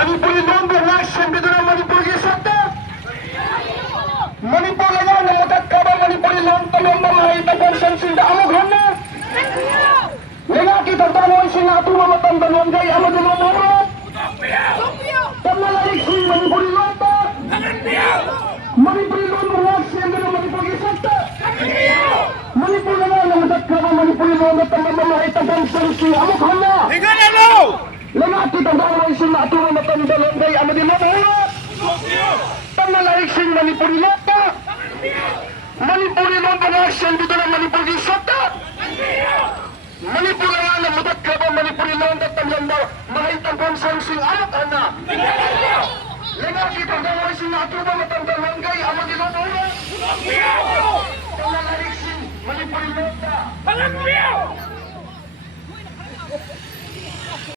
Manipuri-taught Organized bidunan Manipuri-taught. Manipur na nga namatat ka ba Manipuri-taught tamang mamahita kong sansinda amog hana. Nga kita tanong sinatu mamatang gay amag lumumuro. Paglalalik si Manipuri-taught. Manipuri-taught Organized bidunan Manipuri-taught. Manipur na nga namatat ka ba Manipuri-taught tamang mamahita kong sansinda amog hana. Lagi kita tanong sinatu mamatang gay amag lumumuro. Paglalalik si Manipuri-taught. Manipuri-taught Organized bidunan Manipuri-taught. Manipur na nga namatat ka ba Manipuri-taught at tamang mahitang kong sansinda amog hana. Lagi kita tanong sinatu mamatang gay amag lumumuro. Paglalalik si Manipuri-taught.